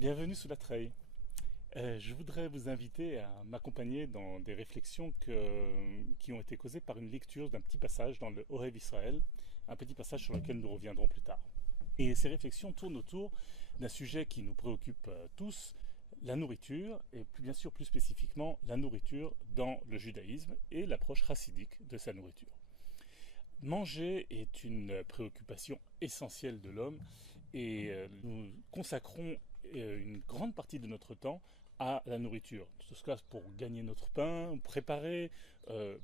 Bienvenue sous la treille. Je voudrais vous inviter à m'accompagner dans des réflexions qui ont été causées par une lecture d'un petit passage dans le Ohev Israël, un petit passage sur lequel nous reviendrons plus tard. Et ces réflexions tournent autour d'un sujet qui nous préoccupe tous, la nourriture, et bien sûr plus spécifiquement la nourriture dans le judaïsme et l'approche chassidique de sa nourriture. Manger est une préoccupation essentielle de l'homme et nous consacrons une grande partie de notre temps à la nourriture. Tout ce cas pour gagner notre pain, préparer,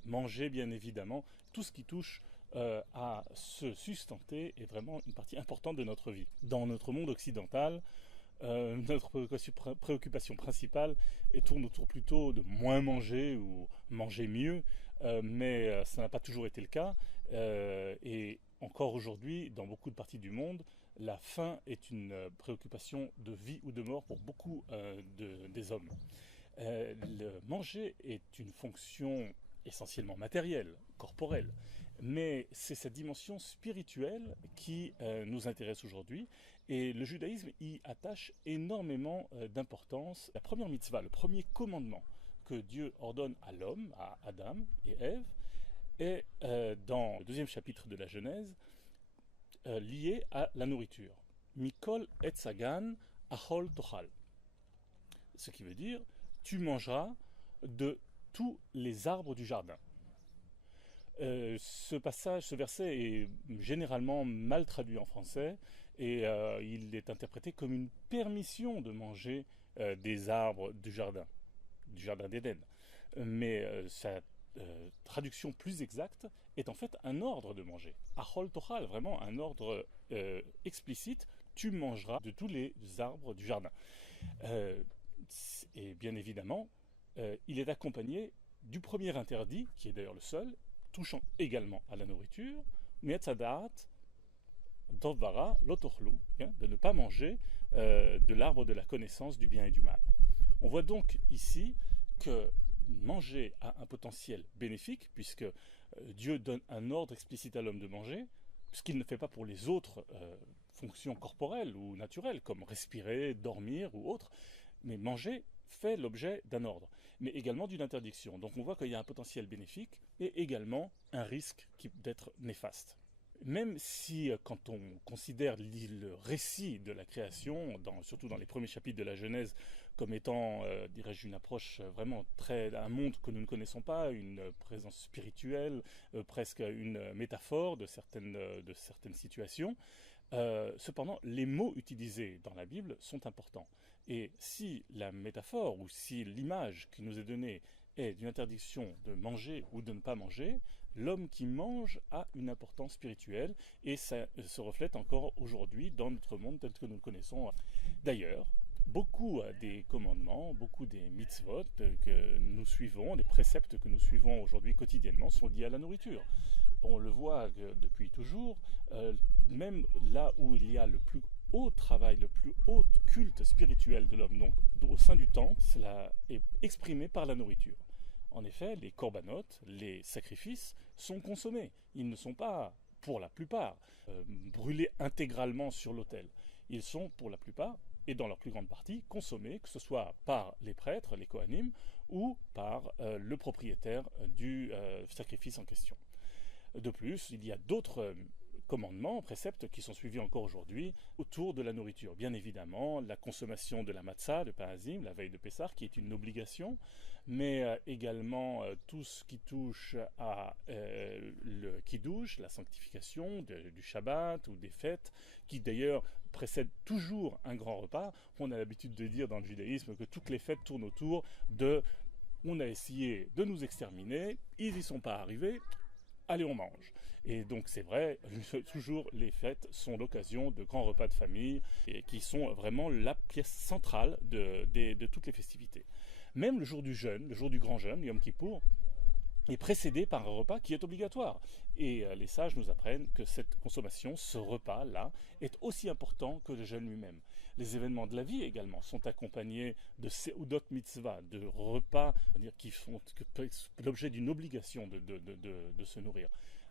manger bien évidemment, tout ce qui touche à se sustenter est vraiment une partie importante de notre vie. Dans notre monde occidental, notre préoccupation principale tourne autour plutôt de moins manger ou manger mieux, mais ça n'a pas toujours été le cas. Et encore aujourd'hui, dans beaucoup de parties du monde, la faim est une préoccupation de vie ou de mort pour beaucoup des hommes. Le manger est une fonction essentiellement matérielle, corporelle, mais c'est cette dimension spirituelle qui nous intéresse aujourd'hui, et le judaïsme y attache énormément d'importance. La première mitzvah, le premier commandement que Dieu ordonne à l'homme, à Adam et Ève, est dans le deuxième chapitre de la Genèse, lié à la nourriture. Mikol et sagan achol tochal. Ce qui veut dire, tu mangeras de tous les arbres du jardin. Ce verset est généralement mal traduit en français et il est interprété comme une permission de manger des arbres du jardin d'Éden. Mais sa traduction plus exacte est en fait un ordre de manger. Achol tochal, vraiment un ordre explicite, tu mangeras de tous les arbres du jardin. Et bien évidemment, il est accompagné du premier interdit, qui est d'ailleurs le seul, touchant également à la nourriture, Mietzadat, Dovara, Lotochlu, de ne pas manger de l'arbre de la connaissance du bien et du mal. On voit donc ici que manger a un potentiel bénéfique, puisque Dieu donne un ordre explicite à l'homme de manger, ce qu'il ne fait pas pour les autres fonctions corporelles ou naturelles, comme respirer, dormir ou autre, mais manger fait l'objet d'un ordre, mais également d'une interdiction. Donc on voit qu'il y a un potentiel bénéfique et également un risque d'être néfaste. Même si, quand on considère le récit de la création, surtout dans les premiers chapitres de la Genèse, comme étant, dirais-je, une approche vraiment un monde que nous ne connaissons pas, une présence spirituelle, presque une métaphore de certaines situations, cependant, les mots utilisés dans la Bible sont importants. Et si la métaphore ou si l'image qui nous est donnée est d'une interdiction de manger ou de ne pas manger, l'homme qui mange a une importance spirituelle et ça se reflète encore aujourd'hui dans notre monde tel que nous le connaissons. D'ailleurs, beaucoup des commandements, beaucoup des mitzvot que nous suivons, des préceptes que nous suivons aujourd'hui quotidiennement sont liés à la nourriture. On le voit depuis toujours, même là où il y a le plus haut travail, le plus haut culte spirituel de l'homme, donc au sein du temple, cela est exprimé par la nourriture. En effet, les corbanotes, les sacrifices, sont consommés. Ils ne sont pas, pour la plupart, brûlés intégralement sur l'autel. Ils sont, pour la plupart, et dans leur plus grande partie, consommés, que ce soit par les prêtres, les kohanim, ou par le propriétaire du sacrifice en question. De plus, il y a d'autres commandements, préceptes qui sont suivis encore aujourd'hui autour de la nourriture. Bien évidemment, la consommation de la matzah, de Pa'azim, la veille de Pessah, qui est une obligation, mais également tout ce qui touche à le kiddush, la sanctification du Shabbat ou des fêtes, qui d'ailleurs précèdent toujours un grand repas. On a l'habitude de dire dans le judaïsme que toutes les fêtes tournent autour de « on a essayé de nous exterminer, ils n'y sont pas arrivés », allez on mange. Et donc c'est vrai, toujours les fêtes sont l'occasion de grands repas de famille et qui sont vraiment la pièce centrale de toutes les festivités. Même le jour du jeûne, le jour du grand jeûne, Yom Kippour, est précédé par un repas qui est obligatoire. Et les sages nous apprennent que cette consommation, ce repas-là, est aussi important que le jeûne lui-même. Les événements de la vie également sont accompagnés de seudot mitzvah, de repas qui font l'objet d'une obligation de se nourrir.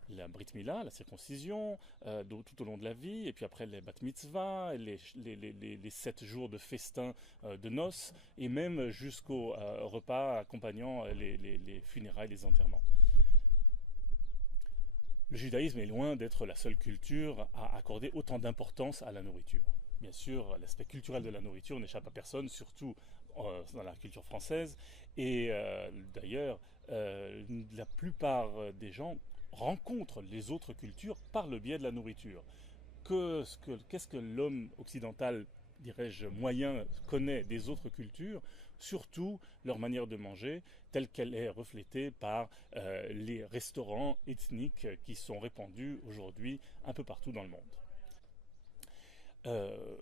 la brit mila, la circoncision, tout au long de la vie, et puis après les bat mitzvah, les 7 jours de festin de noces, et même jusqu'au repas accompagnant les funérailles, les enterrements. Le judaïsme est loin d'être la seule culture à accorder autant d'importance à la nourriture. Bien sûr, l'aspect culturel de la nourriture n'échappe à personne, surtout dans la culture française. Et d'ailleurs, la plupart des gens rencontrent les autres cultures par le biais de la nourriture. Qu'est-ce que l'homme occidental, dirais-je, moyen connaît des autres cultures? Surtout leur manière de manger, telle qu'elle est reflétée par les restaurants ethniques qui sont répandus aujourd'hui un peu partout dans le monde.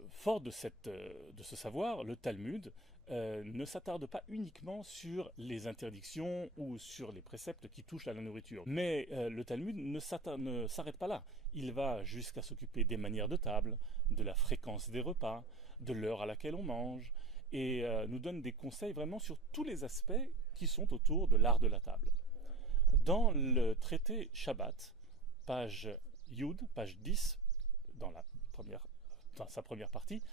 Fort de ce savoir, le Talmud ne s'attarde pas uniquement sur les interdictions ou sur les préceptes qui touchent à la nourriture. Mais le Talmud ne s'arrête pas là. Il va jusqu'à s'occuper des manières de table, de la fréquence des repas, de l'heure à laquelle on mange, et nous donne des conseils vraiment sur tous les aspects qui sont autour de l'art de la table. Dans le traité Shabbat, page Yud, page 10, dans sa première partie,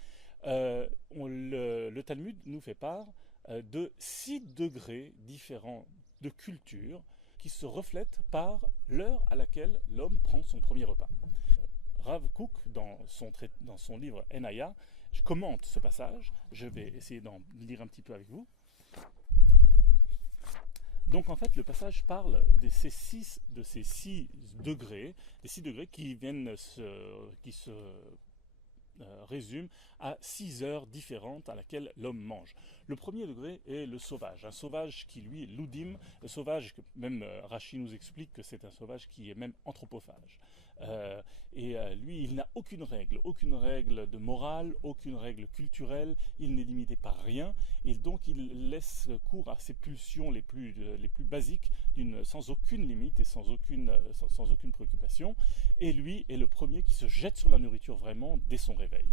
le Talmud nous fait part de 6 degrés différents de culture qui se reflètent par l'heure à laquelle l'homme prend son premier repas. Rav Kook, dans son livre Enaya, commente ce passage. Je vais essayer d'en lire un petit peu avec vous. Donc en fait, le passage parle de ces 6 degrés, des 6 degrés qui se résume à 6 heures différentes à laquelle l'homme mange. Le premier degré est le sauvage, un sauvage qui lui est l'oudim, le sauvage, même Rashi nous explique que c'est un sauvage qui est même anthropophage. Lui, il n'a aucune règle de morale, aucune règle culturelle, il n'est limité par rien, et donc il laisse cours à ses pulsions les plus basiques, sans aucune limite et sans aucune préoccupation, et lui est le premier qui se jette sur la nourriture vraiment dès son réveil.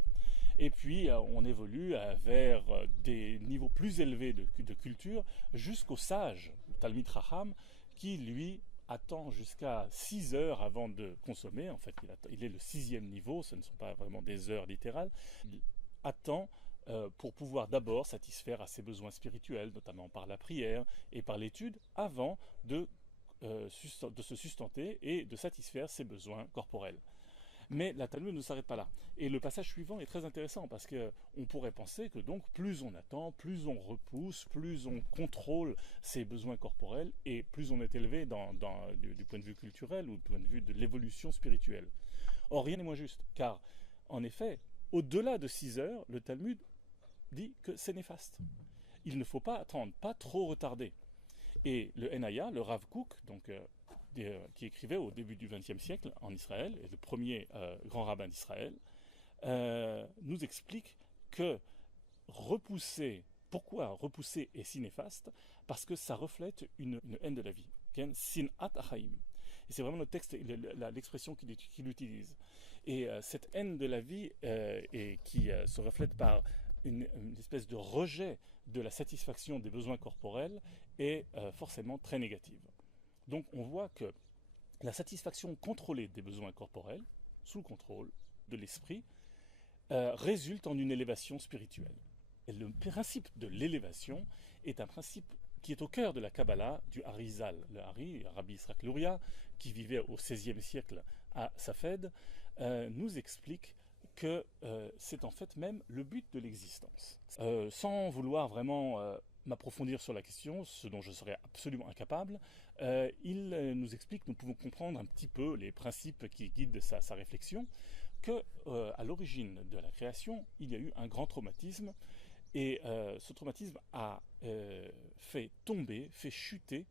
Et puis on évolue vers des niveaux plus élevés de culture jusqu'au sage, le Talmid Chacham, qui lui attend jusqu'à 6 heures avant de consommer. En fait, il est le 6e niveau, ce ne sont pas vraiment des heures littérales. Il attend pour pouvoir d'abord satisfaire à ses besoins spirituels, notamment par la prière et par l'étude, avant de se sustenter et de satisfaire ses besoins corporels. Mais la Talmud ne s'arrête pas là. Et le passage suivant est très intéressant parce qu'on pourrait penser que donc plus on attend, plus on repousse, plus on contrôle ses besoins corporels et plus on est élevé du point de vue culturel ou du point de vue de l'évolution spirituelle. Or, rien n'est moins juste, car en effet, au-delà de 6 heures, le Talmud dit que c'est néfaste. Il ne faut pas attendre, pas trop retarder. Et le Enaya, le Rav Kook, qui écrivait au début du XXe siècle en Israël, et le premier grand rabbin d'Israël, nous explique que pourquoi repousser est si néfaste? Parce que ça reflète une haine de la vie, sinat achaim. Et c'est vraiment le texte, l'expression qu'il utilise. Et cette haine de la vie qui se reflète par une espèce de rejet de la satisfaction des besoins corporels est forcément très négative. Donc on voit que la satisfaction contrôlée des besoins corporels, sous le contrôle de l'esprit, résulte en une élévation spirituelle. Et le principe de l'élévation est un principe qui est au cœur de la Kabbalah du Harizal. Le Rabbi Yitzhak Luria, qui vivait au XVIe siècle à Safed, nous explique que c'est en fait même le but de l'existence. Sans vouloir vraiment m'approfondir sur la question, ce dont je serais absolument incapable, il nous explique, nous pouvons comprendre un petit peu les principes qui guident sa réflexion, que à l'origine de la création, il y a eu un grand traumatisme, et ce traumatisme a fait chuter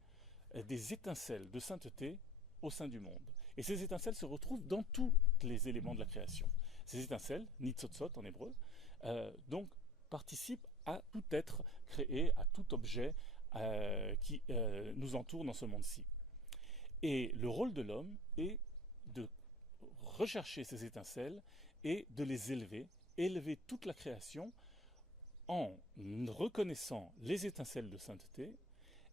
des étincelles de sainteté au sein du monde. Et ces étincelles se retrouvent dans tous les éléments de la création. Ces étincelles, nitzotzot en hébreu, donc participent à tout être créé, à tout objet qui nous entoure dans ce monde-ci. Et le rôle de l'homme est de rechercher ces étincelles et de les élever toute la création en reconnaissant les étincelles de sainteté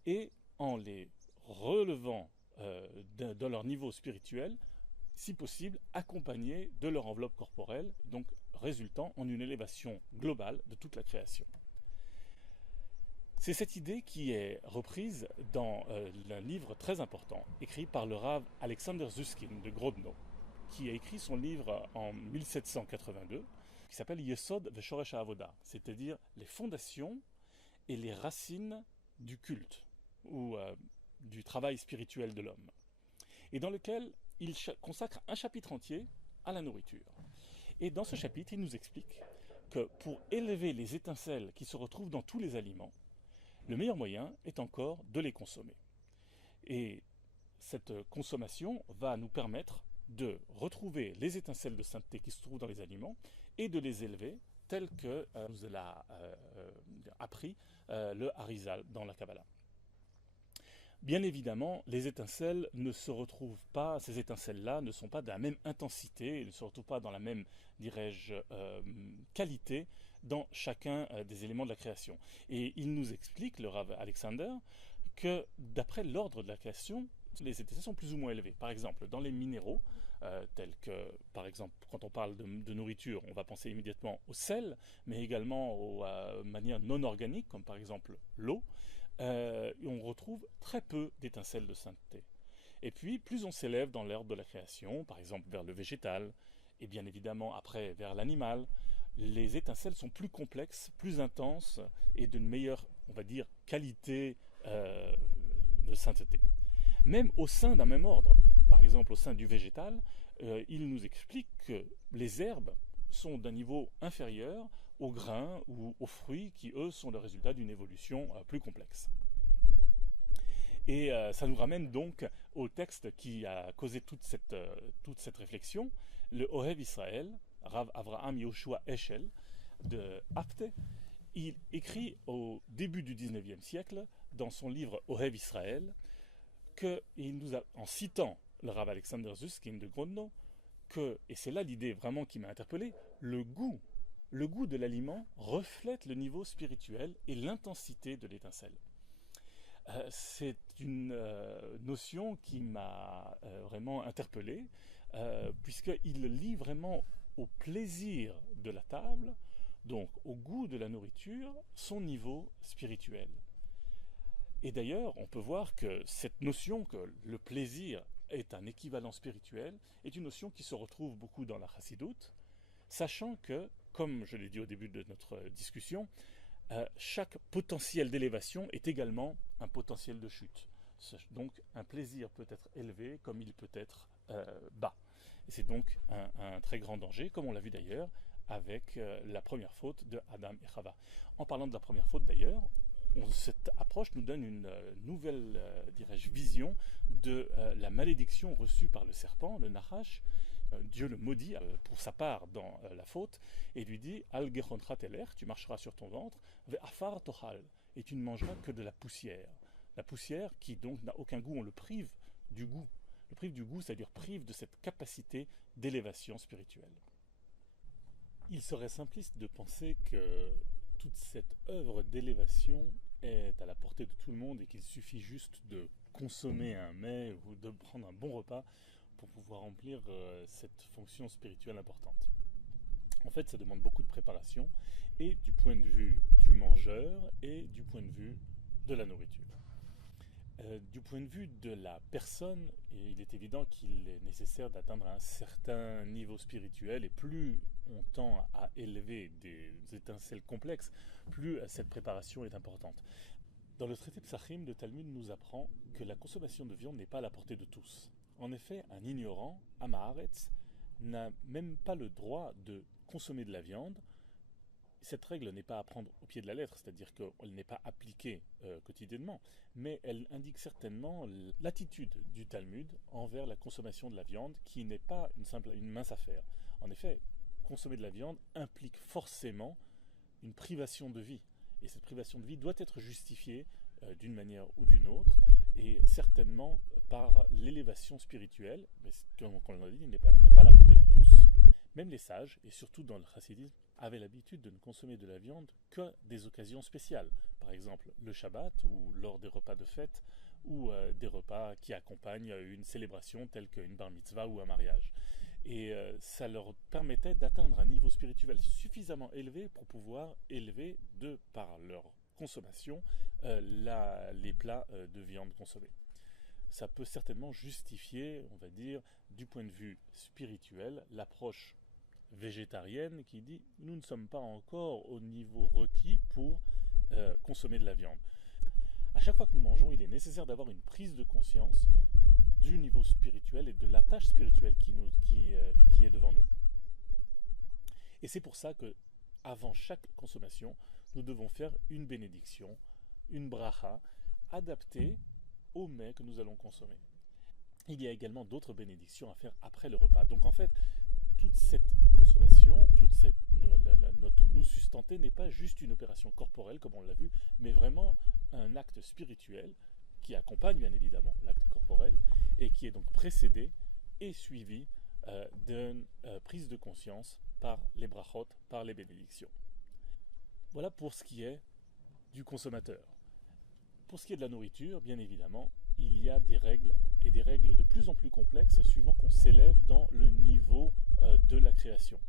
et en les relevant de leur niveau spirituel, si possible accompagnés de leur enveloppe corporelle, donc résultant en une élévation globale de toute la création. C'est cette idée qui est reprise dans un livre très important, écrit par le Rav Alexander Susskind de Grodno, qui a écrit son livre en 1782, qui s'appelle Yesod Veshoresh HaAvoda, c'est-à-dire les fondations et les racines du culte, ou du travail spirituel de l'homme, et dans lequel il consacre un chapitre entier à la nourriture. Et dans ce chapitre, il nous explique que pour élever les étincelles qui se retrouvent dans tous les aliments, le meilleur moyen est encore de les consommer. Et cette consommation va nous permettre de retrouver les étincelles de sainteté qui se trouvent dans les aliments et de les élever telles que nous l'a appris le Harizal dans la Kabbalah. Bien évidemment, les étincelles ne se retrouvent pas, ces étincelles-là ne sont pas de la même intensité, elles ne se retrouvent pas dans la même, dirais-je, qualité dans chacun des éléments de la création. Et il nous explique, le Rav Alexander, que d'après l'ordre de la création, les étincelles sont plus ou moins élevées. Par exemple, dans les minéraux, tels que, par exemple, quand on parle de nourriture, on va penser immédiatement au sel, mais également aux manières non organiques, comme par exemple l'eau, on retrouve très peu d'étincelles de sainteté. Et puis, plus on s'élève dans l'ordre de la création, par exemple vers le végétal, et bien évidemment après vers l'animal, les étincelles sont plus complexes, plus intenses et d'une meilleure, on va dire, qualité de sainteté. Même au sein d'un même ordre, par exemple au sein du végétal, il nous explique que les herbes sont d'un niveau inférieur aux grains ou aux fruits qui, eux, sont le résultat d'une évolution plus complexe. Et ça nous ramène donc au texte qui a causé toute cette réflexion, le Ohev Israël, Rav Avraham Yoshua Eshel de Apte. Il écrit au début du 19e siècle, dans son livre Ohev Israël, en citant le Rav Alexander Susskind de Grodno, et c'est là l'idée vraiment qui m'a interpellé, le goût de l'aliment reflète le niveau spirituel et l'intensité de l'étincelle. C'est une notion qui m'a vraiment interpellé, puisqu'il lie vraiment au plaisir de la table, donc au goût de la nourriture, son niveau spirituel. Et d'ailleurs, on peut voir que cette notion que le plaisir est un équivalent spirituel est une notion qui se retrouve beaucoup dans la Chassidoute, sachant que, comme je l'ai dit au début de notre discussion, chaque potentiel d'élévation est également un potentiel de chute. Donc un plaisir peut être élevé comme il peut être bas. Et c'est donc un très grand danger, comme on l'a vu d'ailleurs avec la première faute de Adam et Chava. En parlant de la première faute d'ailleurs, cette approche nous donne une nouvelle, dirais-je, vision de la malédiction reçue par le serpent, le Nachash. Dieu le maudit pour sa part dans la faute et lui dit Al Gechontcha Teler, tu marcheras sur ton ventre, Ve Afar Tochal, et tu ne mangeras que de la poussière. La poussière qui donc n'a aucun goût, on le prive du goût. Le prive du goût, c'est-à-dire prive de cette capacité d'élévation spirituelle. Il serait simpliste de penser que toute cette œuvre d'élévation est à la portée de tout le monde et qu'il suffit juste de consommer un mets ou de prendre un bon repas pour pouvoir remplir cette fonction spirituelle importante. En fait, ça demande beaucoup de préparation, et du point de vue du mangeur et du point de vue de la nourriture. Du point de vue de la personne, il est évident qu'il est nécessaire d'atteindre un certain niveau spirituel, et plus on tend à élever des étincelles complexes, plus cette préparation est importante. Dans le traité Psachim, le Talmud nous apprend que la consommation de viande n'est pas à la portée de tous. En effet, un ignorant, Amaharetz, n'a même pas le droit de consommer de la viande. Cette règle n'est pas à prendre au pied de la lettre, c'est-à-dire qu'elle n'est pas appliquée quotidiennement, mais elle indique certainement l'attitude du Talmud envers la consommation de la viande, qui n'est pas une mince affaire. En effet, consommer de la viande implique forcément une privation de vie, et cette privation de vie doit être justifiée d'une manière ou d'une autre, et certainement par l'élévation spirituelle, mais comme on l'a dit, n'est pas à la portée de tous. Même les sages, et surtout dans le chassidisme, avaient l'habitude de ne consommer de la viande que des occasions spéciales, par exemple le Shabbat ou lors des repas de fête, ou des repas qui accompagnent une célébration telle qu'une bar mitzvah ou un mariage. Et ça leur permettait d'atteindre un niveau spirituel suffisamment élevé pour pouvoir élever, de par leur consommation, les plats de viande consommés. Ça peut certainement justifier, on va dire, du point de vue spirituel, l'approche végétarienne qui dit nous ne sommes pas encore au niveau requis pour consommer de la viande. À chaque fois que nous mangeons, il est nécessaire d'avoir une prise de conscience du niveau spirituel et de la tâche spirituelle qui est devant nous. Et c'est pour ça que, avant chaque consommation, nous devons faire une bénédiction, une bracha, adaptée au mets que nous allons consommer. Il y a également d'autres bénédictions à faire après le repas. Donc en fait, toute cette consommation, notre nous sustenter n'est pas juste une opération corporelle comme on l'a vu, mais vraiment un acte spirituel qui accompagne bien évidemment l'acte corporel et qui est donc précédé et suivi d'une prise de conscience par les brachot, par les bénédictions. Voilà pour ce qui est du consommateur. Pour ce qui est de la nourriture, bien évidemment, il y a des règles, et des règles de plus en plus complexes suivant qu'on s'élève dans le niveau de la création.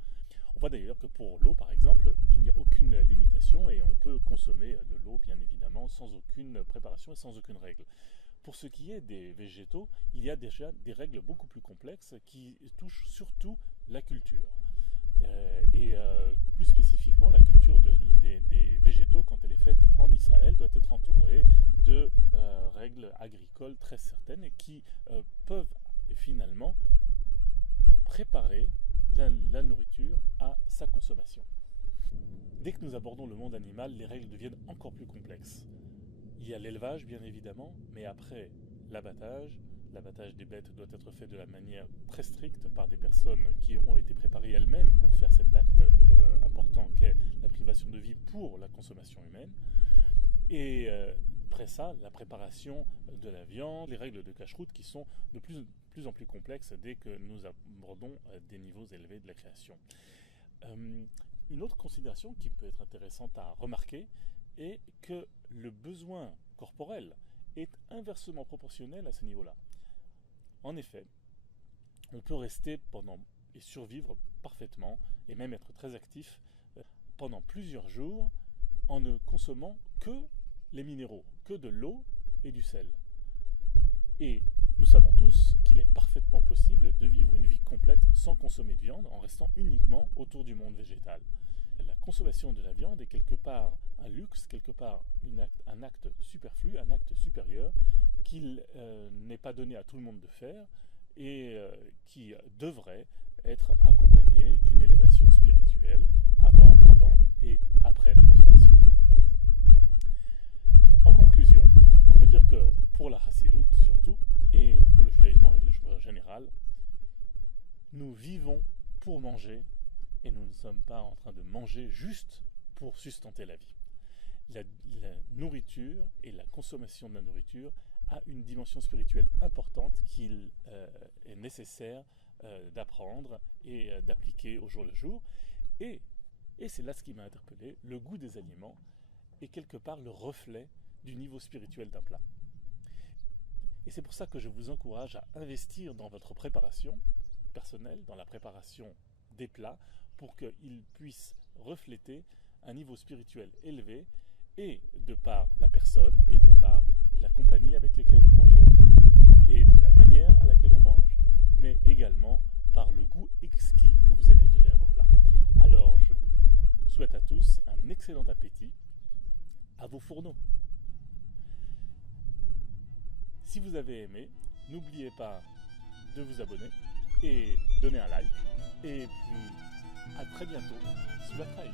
On voit d'ailleurs que pour l'eau, par exemple, il n'y a aucune limitation et on peut consommer de l'eau, bien évidemment, sans aucune préparation et sans aucune règle. Pour ce qui est des végétaux, il y a déjà des règles beaucoup plus complexes qui touchent surtout la culture. Plus spécifiquement, la culture des végétaux, quand elle est faite en Israël, doit être entourée de règles agricoles très certaines et qui peuvent finalement préparer la nourriture à sa consommation. Dès que nous abordons le monde animal, les règles deviennent encore plus complexes. Il y a l'élevage, bien évidemment, mais après l'abattage des bêtes doit être fait de la manière très stricte par des personnes qui ont été préparées elles-mêmes pour faire cet acte important qu'est la privation de vie pour la consommation humaine. Et après ça, la préparation de la viande, les règles de cacheroute qui sont de plus en plus complexes dès que nous abordons des niveaux élevés de la création. Une autre considération qui peut être intéressante à remarquer est que le besoin corporel est inversement proportionnel à ce niveau-là. En effet, on peut rester et survivre parfaitement et même être très actif pendant plusieurs jours en ne consommant que les minéraux, que de l'eau et du sel. Et nous savons tous qu'il est parfaitement possible de vivre une vie complète sans consommer de viande en restant uniquement autour du monde végétal. La consommation de la viande est quelque part un luxe, quelque part un acte superflu, un acte supérieur qu'il n'est pas donné à tout le monde de faire et qui devrait être accompagné d'une élévation spirituelle avant, pendant et après la consommation. En conclusion, on peut dire que pour la chassidoute surtout, et pour le judaïsme en règle générale, nous vivons pour manger et nous ne sommes pas en train de manger juste pour sustenter la vie. La nourriture et la consommation de la nourriture a une dimension spirituelle importante qu'il est nécessaire d'apprendre et d'appliquer au jour le jour. Et c'est là ce qui m'a interpellé, le goût des aliments est quelque part le reflet du niveau spirituel d'un plat. Et c'est pour ça que je vous encourage à investir dans votre préparation personnelle, dans la préparation des plats, pour qu'ils puissent refléter un niveau spirituel élevé, et de par la personne, et de par la compagnie avec laquelle vous mangerez, et de la manière à laquelle on mange, mais également par le goût exquis que vous allez donner à vos plats. Alors, je vous souhaite à tous un excellent appétit à vos fourneaux. Si vous avez aimé, n'oubliez pas de vous abonner et donner un like. Et puis, à très bientôt sous la traille.